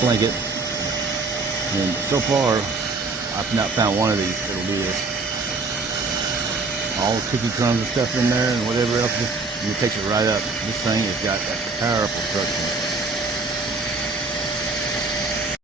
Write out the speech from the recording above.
blanket. And so far, I've not found one of these that'll do this. All the cookie crumbs and stuff in there and whatever else, and it takes it right up. This thing has got that powerful suction.